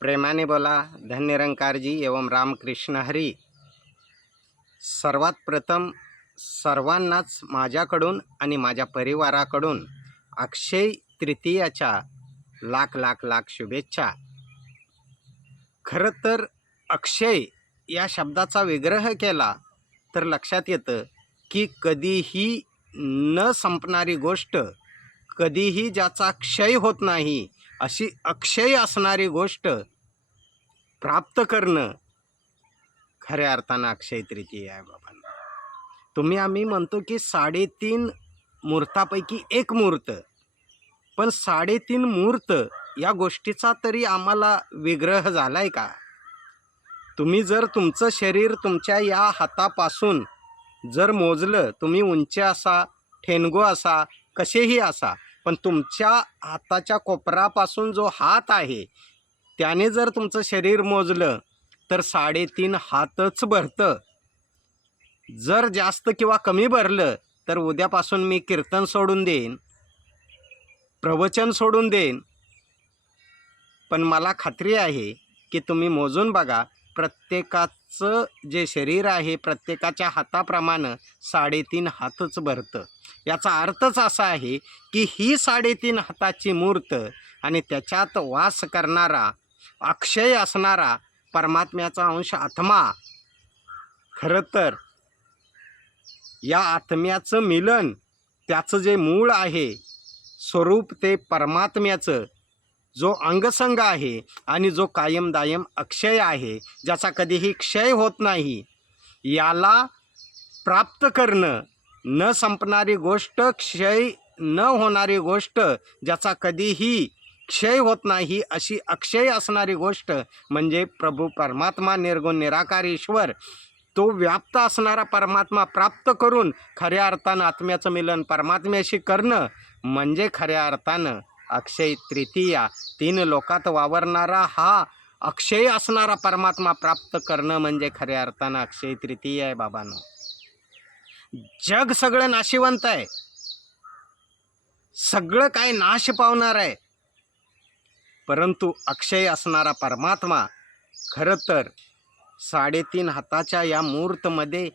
प्रेमाने बोला धन्यरंकारजी एवं रामकृष्ण हरी. सर्वात प्रथम सर्वांनाच माझ्याकडून आणि माझ्या परिवाराकडून अक्षय तृतीयाच्या लाख लाख लाख शुभेच्छा. खरं तर अक्षय या शब्दाचा विग्रह केला तर लक्षात येतं की कधीही न संपणारी गोष्ट कधीही ज्याचा क्षय होत नाही अशी अक्षय असणारी गोष्ट प्राप्त करणं खऱ्या अर्थानं अक्षय तृतीय आहे बाबांना. तुम्ही आम्ही म्हणतो की साडेतीन मूर्तापैकी एक मूर्त पण साडेतीन मूर्त या गोष्टीचा तरी आम्हाला विग्रह झाला आहे का? तुम्ही जर तुमचं शरीर तुमच्या या हातापासून जर मोजलं तुम्ही उंच असा ठेणगो असा कसेही असा पण तुमच्या हाताच्या कोपरापासून जो हात आहे त्याने जर तुमचं शरीर मोजलं तर साडेतीन हातच भरतं. जर जास्त किंवा कमी भरलं तर उद्यापासून मी कीर्तन सोडून देईन प्रवचन सोडून देईन. पण मला खात्री आहे की तुम्ही मोजून बघा प्रत्येकाचं जे शरीर आहे प्रत्येकाच्या हाताप्रमाणे साडेतीन हातच भरतं. याचा अर्थच असा आहे की ही साडेतीन हाताची मूर्त आणि त्याच्यात वास करणारा अक्षय असणारा परमात्म्याचा अंश आत्मा खरं तर या आत्म्याचं मिलन त्याचं जे मूळ आहे स्वरूप ते परमात्म्याचं जो अंगसंग आहे आणि जो कायम दायम अक्षय आहे ज्याचा कधीही क्षय होत नाही याला प्राप्त करणं न संपणारी गोष्ट क्षय न होणारी गोष्ट ज्याचा कधीही क्षय होत नाही अशी अक्षय असणारी गोष्ट म्हणजे प्रभू परमात्मा निर्गुण निराकार ईश्वर. तो व्याप्त असणारा परमात्मा प्राप्त करून खऱ्या अर्थानं आत्म्याचं मिलन परमात्म्याशी करणं म्हणजे खऱ्या अर्थानं अक्षय तृतीया. तीन लोकात वावरणारा हा अक्षय असणारा परमात्मा प्राप्त करणं म्हणजे खऱ्या अर्थानं अक्षय तृतीय आहे बाबांनो. जग सगळं नाशिवंत आहे. सगळं काय नाश पावणार आहे. परंतु अक्षय असणारा परमात्मा खरं तर साडेतीन हाताच्या या मूर्तमध्ये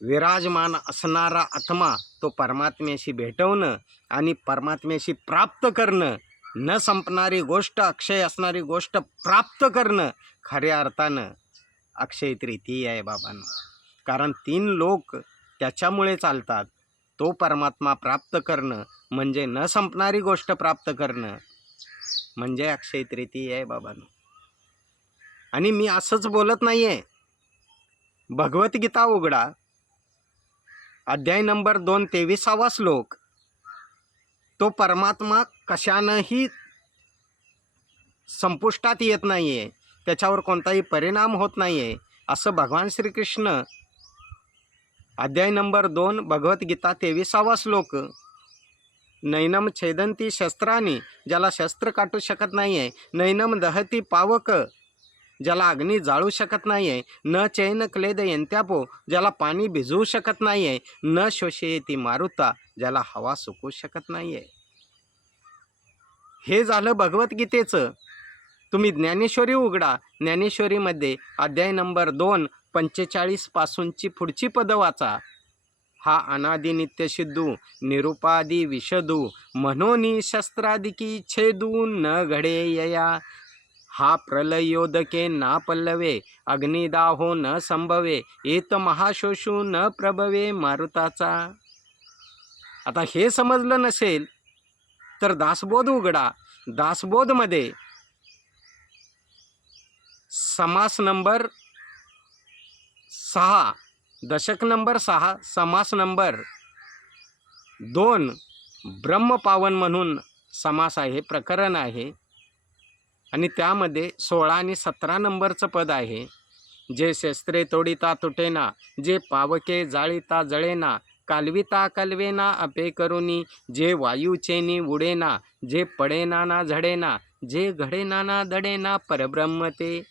विराजमान असणारा आत्मा तो परमात्म्याशी भेटवणं आणि परमात्म्याशी प्राप्त करणं न संपणारी गोष्ट अक्षय असणारी गोष्ट प्राप्त करणं खऱ्या अर्थानं अक्षय तृतीय आहे बाबांना. कारण तीन लोक त्याच्यामुळे चालतात. तो परमात्मा प्राप्त करणं म्हणजे न संपणारी गोष्ट प्राप्त करणं म्हणजे अक्षय तृतीय आहे बाबांनो. आणि मी असंच बोलत नाही आहे भगवद्गीता उघडा. अध्याय नंबर दोन तेविसावा श्लोक. तो परमात्मा कशानंही संपुष्टात येत नाही आहे त्याच्यावर कोणताही परिणाम होत नाही आहे असं भगवान श्रीकृष्ण अध्याय नंबर दोन भगवद्गीता तेविसावा श्लोक. नैनम छेदंती शस्त्रानी ज्याला शस्त्र काटू शकत नाही आहे नैनम दहती पावक ज्याला अग्नी जाळू शकत नाही आहे न चैन क्लेद यंत्यापो ज्याला पाणी भिजवू शकत नाही आहे न शोषयती मारुता ज्याला हवा सुकू शकत नाही आहे हे झालं भगवद्गीतेचं. तुम्ही ज्ञानेश्वरी उघडा. ज्ञानेश्वरीमध्ये अध्याय नंबर दोन पंचेचाळीसपासूनची पुढची पदं वाचा. हा अनादि नित्य सिद्धू निरुपादी विषदू मनोनी शस्त्रादिकी छेदू न घडे यया. हा प्रलयोदके न पल्लवे अग्निदाहो न संभवे एत महाशोषू न प्रभवे मारुताचा. आता हे समजलं नसेल तर दासबोध उघडा. दासबोधमध्ये समास नंबर सहा दशक नंबर सहा समास नंबर दोन ब्रह्मपावन म्हणून समास आहे प्रकरण आहे. आणि त्यामध्ये सोळा आणि सतरा नंबरचं पद आहे. जे शस्त्रे तोडिता तुटेना जे पावके जाळीता जळेना कालविता कलवेना अपे करुनी जे वायूचेनी उडेना जे पडेना ना झडेना जे घडेना ना दडेना परब्रह्म ते.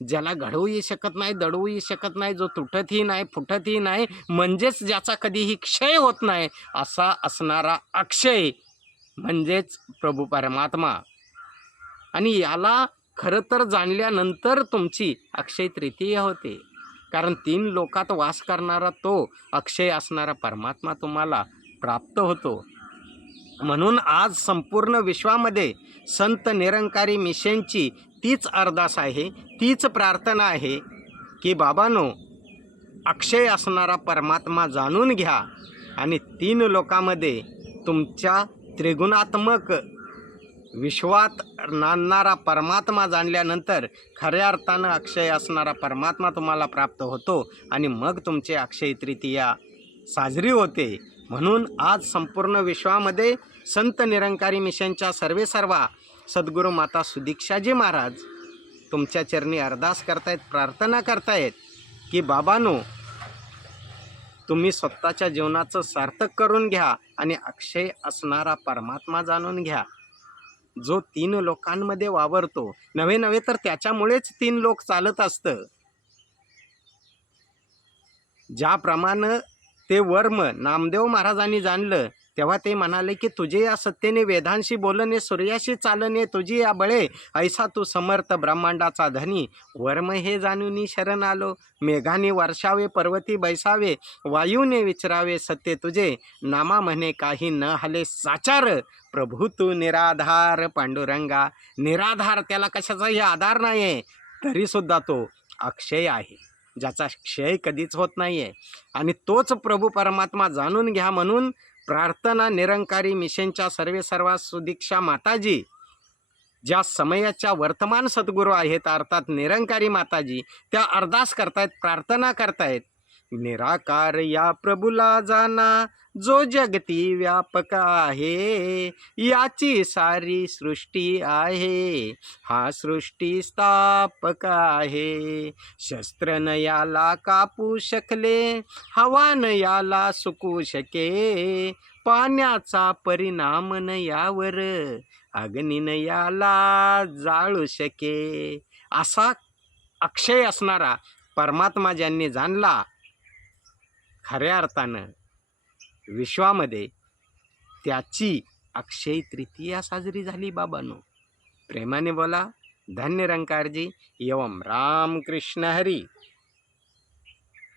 ज्याला घडवूही शकत नाही दडवूही शकत नाही जो तुटतही नाही फुटतही नाही म्हणजेच ज्याचा कधीही क्षय होत नाही असा असणारा अक्षय म्हणजेच प्रभू परमात्मा. आणि याला खरं तर जाणल्यानंतर तुमची अक्षय तृतीय होते. कारण तीन लोकात वास करणारा तो अक्षय असणारा परमात्मा तुम्हाला प्राप्त होतो. म्हणून आज संपूर्ण विश्वामध्ये संत निरंकारी मिशनची तीच अरदास आहे तीच प्रार्थना आहे की बाबानो अक्षय असणारा परमात्मा जाणून घ्या आणि तीन लोकामध्ये तुमच्या त्रिगुणात्मक विश्वात नांदणारा परमात्मा जाणल्यानंतर खऱ्या अर्थानं अक्षय असणारा परमात्मा तुम्हाला प्राप्त होतो आणि मग तुमचे अक्षय तृतीया साजरी होते. म्हणून आज संपूर्ण विश्वामध्ये संत निरंकारी मिशनच्या सर्वे सर्वा सद्गुरू माता सुदीक्षाजी महाराज तुमच्या चरणी अरदास करतायत प्रार्थना करतायत की बाबानो तुम्ही स्वतःच्या जीवनाचं सार्थक करून घ्या आणि अक्षय असणारा परमात्मा जाणून घ्या. जो तीन लोकांमध्ये वावरतो. नव्हे नव्हे तर त्याच्यामुळेच तीन लोक चालत असतं. ज्याप्रमाणे ते वर्म नामदेव महाराजांनी जाणलं तेव्हा ते म्हणाले की तुझे या सत्तेने वेदांशी बोलणे सूर्याशी चालणे तुझी या बळे ऐसा तू समर्थ ब्रह्मांडाचा धनी. वर्म हे जाणून शरण आलो. मेघाने वर्षावे पर्वती बैसावे वायूने विचरावे सत्य तुझे. नामा म्हणे काही न हले साचार. प्रभू तू निराधार पांडुरंगा. निराधार त्याला कशाचाही आधार नाही आहे तरीसुद्धा तो अक्षय आहे. ज्याचा क्षय कधीच होत नाही आहे आणि तोच प्रभू परमात्मा जाणून घ्या म्हणून प्रार्थना निरंकारी मिशनच्या सर्वे सर्वा सुदीक्षा माताजी. ज्या समयाच्या वर्तमान सद्गुरू आहेत अर्थात निरंकारी माताजी त्या अरदास करतायत प्रार्थना करतायत. निराकार या प्रभूला जाना जो जगती व्यापक आहे. याची सारी सृष्टी आहे. हा सृष्टी स्थापक आहे. शस्त्र न याला कापू शकले हवा न याला सुकू शके. पाण्याचा परिणाम न यावर अग्निन याला जाळू शके. असा अक्षय असणारा परमात्मा ज्यांनी जाणला खऱ्या अर्थानं विश्वामध्ये त्याची अक्षय तृतीया साजरी झाली बाबांनो. प्रेमाने बोला धन्य रंकारजी एवम राम कृष्ण हरी.